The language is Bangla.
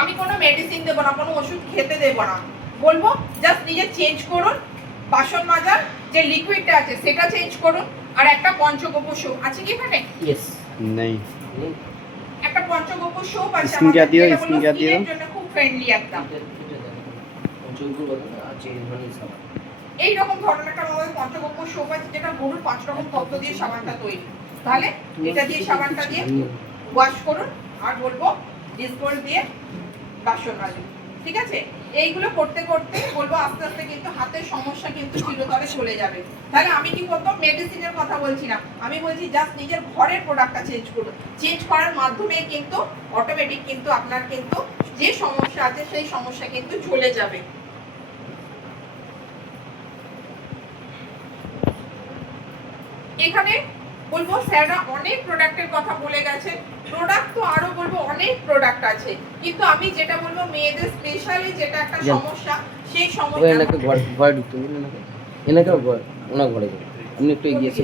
আমি কোনো মেডিসিন দেবো না, কোনো ওষুধ খেতে দেবো না, বলবো জাস্ট নিজে চেঞ্জ করুন, বাসন মাজার যে লিকুইডটা আছে সেটা চেঞ্জ করুন, আর একটা পঞ্চগব্য সোপ আছে কি এখানে? यस নেই। একটা পঞ্চগব্য সোপ আছে স্কিন কেয়ার দিও, যেটা স্কিন কেয়ার দিও। স্কিনের জন্য খুব ফ্রেন্ডলি একদম। পঞ্চগব্য বলে না আছে ধরনের সাবান। এই রকম ধরনের একটা আমাদের পঞ্চগব্য সোপ আছে যেটা গরুর 5 রকম তত্ত্ব দিয়ে সাবানটা তৈরি। তাহলে এটা দিয়ে সাবানটা দিয়ে ওয়াশ করুন, আর বলবো ডিসপোল দিয়ে বাসন মাজুন, ঠিক আছে? এইগুলো করতে করতে বলবো আস্তে আস্তে কিন্তু হাতের সমস্যা কিন্তু চিরতরে চলে যাবে। তাহলে আমি কি বলবো, মেডিসিনের কথা বলছি না, আমি বলছি জাস্ট নিজের ঘরের প্রোডাক্টটা চেঞ্জ করুন। চেঞ্জ করার মাধ্যমে কিন্তু অটোমেটিক কিন্তু আপনার কিন্তু যে সমস্যা আছে সেই সমস্যা কিন্তু চলে যাবে। এখানে বলবো স্যাররা অনেক প্রোডাক্টের কথা বলে গেছে, প্রোডাক্ট তো আরো বলবো অনেক প্রোডাক্ট আছে, কিন্তু আমি যেটা বলবো মেয়েদের স্পেশালি যেটা একটা সমস্যা সেই ওই সমস্যা এনাকে ঘরে ঢুকতে দিন, এনাকে ঘরে ওনা ঘরে যাবে। আপনি একটু এগিয়ে এসে